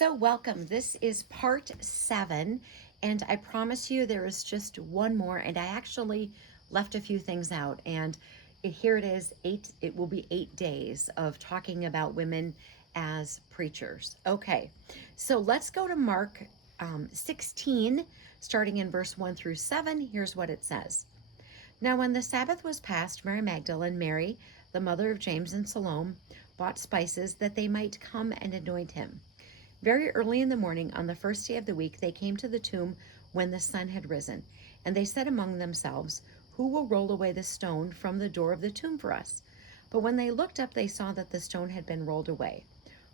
So welcome. This is part 7, and I promise you there is just one more, and I actually left a few things out, and here it is. It will be 8 days of talking about women as preachers. Okay, so let's go to Mark 16, starting in verse 1 through 7. Here's what it says. Now when the Sabbath was past, Mary Magdalene, Mary, the mother of James and Salome, bought spices that they might come and anoint him. Very early in the morning, on the first day of the week, they came to the tomb when the sun had risen, and they said among themselves, "Who will roll away the stone from the door of the tomb for us?" But when they looked up, they saw that the stone had been rolled away,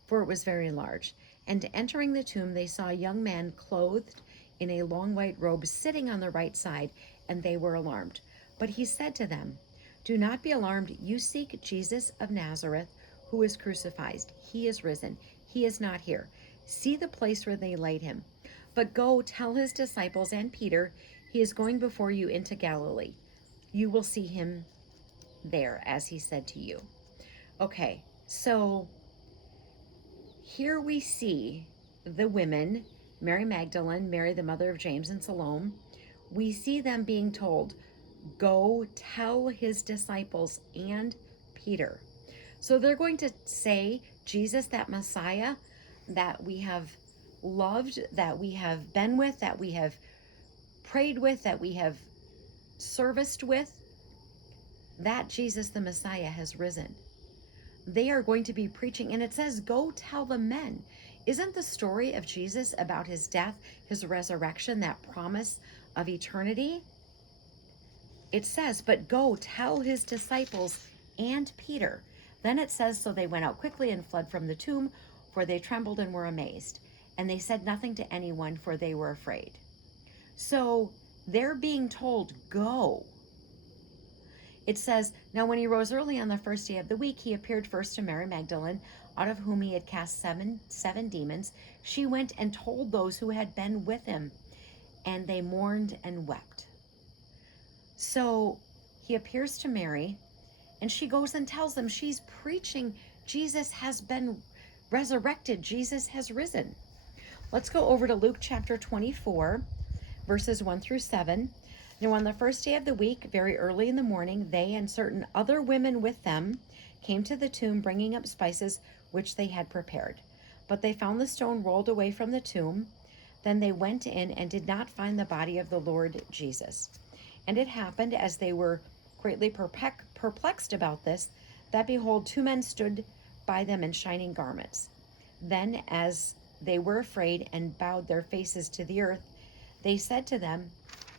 for it was very large. And entering the tomb, they saw a young man clothed in a long white robe sitting on the right side, and they were alarmed. But he said to them, "Do not be alarmed. You seek Jesus of Nazareth, who is crucified. He is risen. He is not here. See the place where they laid him. But go tell his disciples and Peter, he is going before you into Galilee. You will see him there, as he said to you." Okay, so here we see the women, Mary Magdalene, Mary the mother of James and Salome. We see them being told, go tell his disciples and Peter. So they're going to say, Jesus, that Messiah that we have loved, that we have been with, that we have prayed with, that we have serviced with, that Jesus the Messiah has risen. They are going to be preaching, and it says, go tell the men. Isn't the story of Jesus about his death, his resurrection, that promise of eternity? It says, but go tell his disciples and Peter. Then it says, so they went out quickly and fled from the tomb, for they trembled and were amazed. And they said nothing to anyone, for they were afraid. So they're being told, go. It says, now when he rose early on the first day of the week, he appeared first to Mary Magdalene, out of whom he had cast seven demons. She went and told those who had been with him, and they mourned and wept. So he appears to Mary, and she goes and tells them, she's preaching, Jesus has been resurrected. Jesus has risen. Let's go over to Luke chapter 24, verses 1 through 7. Now on the first day of the week, very early in the morning, they and certain other women with them came to the tomb, bringing up spices which they had prepared. But they found the stone rolled away from the tomb. Then they went in and did not find the body of the Lord Jesus. And it happened, as they were greatly perplexed about this, that behold, two men stood by them in shining garments. Then, as they were afraid and bowed their faces to the earth, they said to them,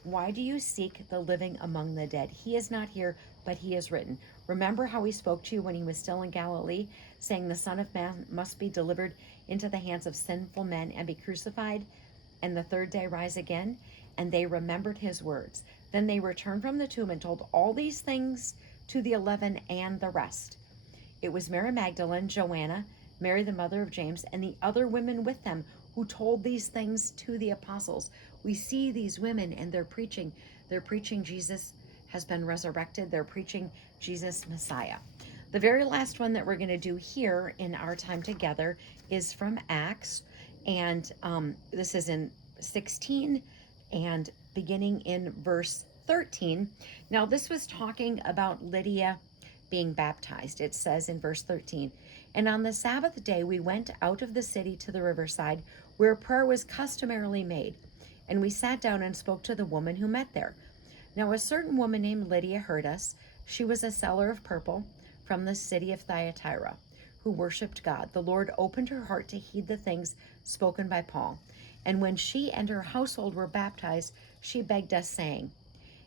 why do you seek the living among the dead? He is not here, but he is written. Remember how he spoke to you when he was still in Galilee, saying the Son of Man must be delivered into the hands of sinful men and be crucified, and the third day rise again? And they remembered his words. Then they returned from the tomb and told all these things to the 11 and the rest. It was Mary Magdalene, Joanna, Mary the mother of James, and the other women with them who told these things to the apostles. We see these women, and they're preaching. They're preaching Jesus has been resurrected. They're preaching Jesus Messiah. The very last one that we're going to do here in our time together is from Acts, and this is in 16 and beginning in verse 13. Now this was talking about Lydia being baptized. It says in verse 13, and on the Sabbath day we went out of the city to the riverside, where prayer was customarily made, and we sat down and spoke to the woman who met there. Now a certain woman named Lydia heard us. She was a seller of purple from the city of Thyatira, who worshipped God. The Lord opened her heart to heed the things spoken by Paul. And when she and her household were baptized, she begged us, saying,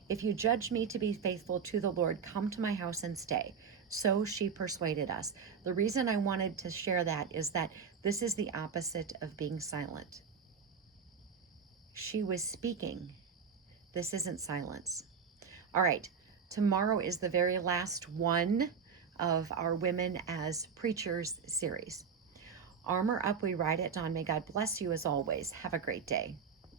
if you judge me to be faithful to the Lord, come to my house and stay. So she persuaded us. The reason I wanted to share that is that this is the opposite of being silent. She was speaking. This isn't silence. All right, tomorrow is the very last one of our Women as Preachers series. Armor up, we ride at dawn. May God bless you as always. Have a great day.